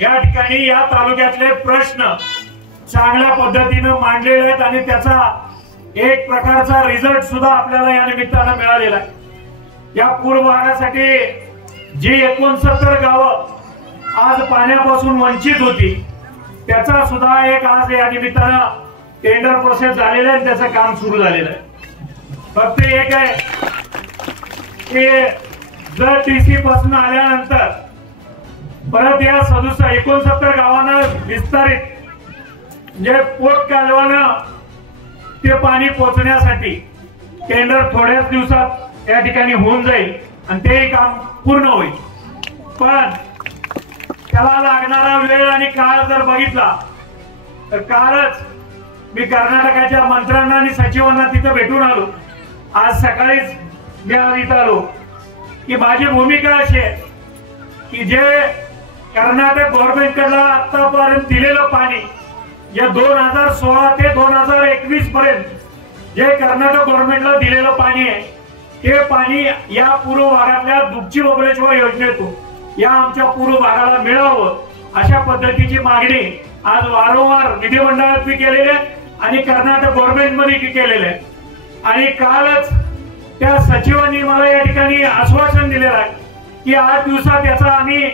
या ठिकाणी या तालुक्यातले प्रश्न चांगल्या पद्धतीने मांडलेले आहेत आणि त्याचा एक प्रकारचा रिझल्ट सुद्धा आपल्याला या निमित्तानं मिळालेला आहे। या पूर भागासाठी जी 69 गावं आज पाण्यापासून वंचित होती त्याचा सुद्धा एक आज या निमित्तानं टेंडर प्रोसेस झालेलं आहे, त्याचं काम सुरू झालेलं आहे। फक्त एक आहे की जर टीसी पासून आल्यानंतर परत या 69 गावांना विस्तारित म्हणजे पोट कालवानं ते पाणी पोहोचण्यासाठी टेंडर थोड्याच दिवसात या ठिकाणी होऊन जाईल आणि ते काम पूर्ण होईल। पण त्याला लागणारा वेळ आणि काळ जर बघितला तर कालच मी कर्नाटकाच्या मंत्र्यांना आणि सचिवांना तिथे भेटून आलो। आज सकाळीच मी इथं आलो की माझी भूमिका अशी आहे की जे कर्नाटक गव्हर्नमेंटला आतापर्यंत दिलेलं पाणी या 2016 ते 2021 पर्यंत जे कर्नाटक गव्हर्नमेंटला दिलेलं पाणी आहे ते पाणी या पूर्व भागातल्या दुबची बबलेश्वर योजनेतून या आमच्या पूर्व भागाला मिळावं अशा पद्धतीची मागणी आज वारंवार विधिमंडळात मी केलेली आहे आणि कर्नाटक गव्हर्नमेंट मध्ये केलेले आहे। आणि कालच त्या सचिवांनी मला या ठिकाणी आश्वासन दिलेलं आहे की 8 दिवसात याचा आम्ही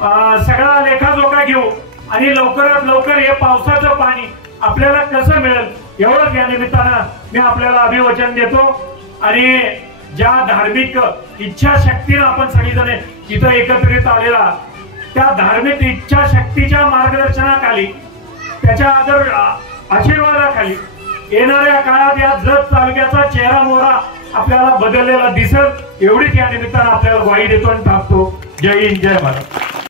सगळा लेखाजोखा घेऊ आणि लवकरात लवकर हे पावसाचं पाणी आपल्याला कसं मिळेल एवढंच या निमित्तानं मी आपल्याला अभिवचन देतो। आणि ज्या धार्मिक इच्छाशक्तीनं आपण सगळीजण इथं एकत्रित आलेला त्या धार्मिक इच्छाशक्तीच्या मार्गदर्शनाखाली त्याच्या आशीर्वादाखाली येणाऱ्या काळात या जत तालुक्याचा चेहरा मोहरा आपल्याला बदललेला दिसेल एवढीच या निमित्तानं आपल्याला ग्वाही देतो आणि टाकतो। जय हिंद, जय भारत।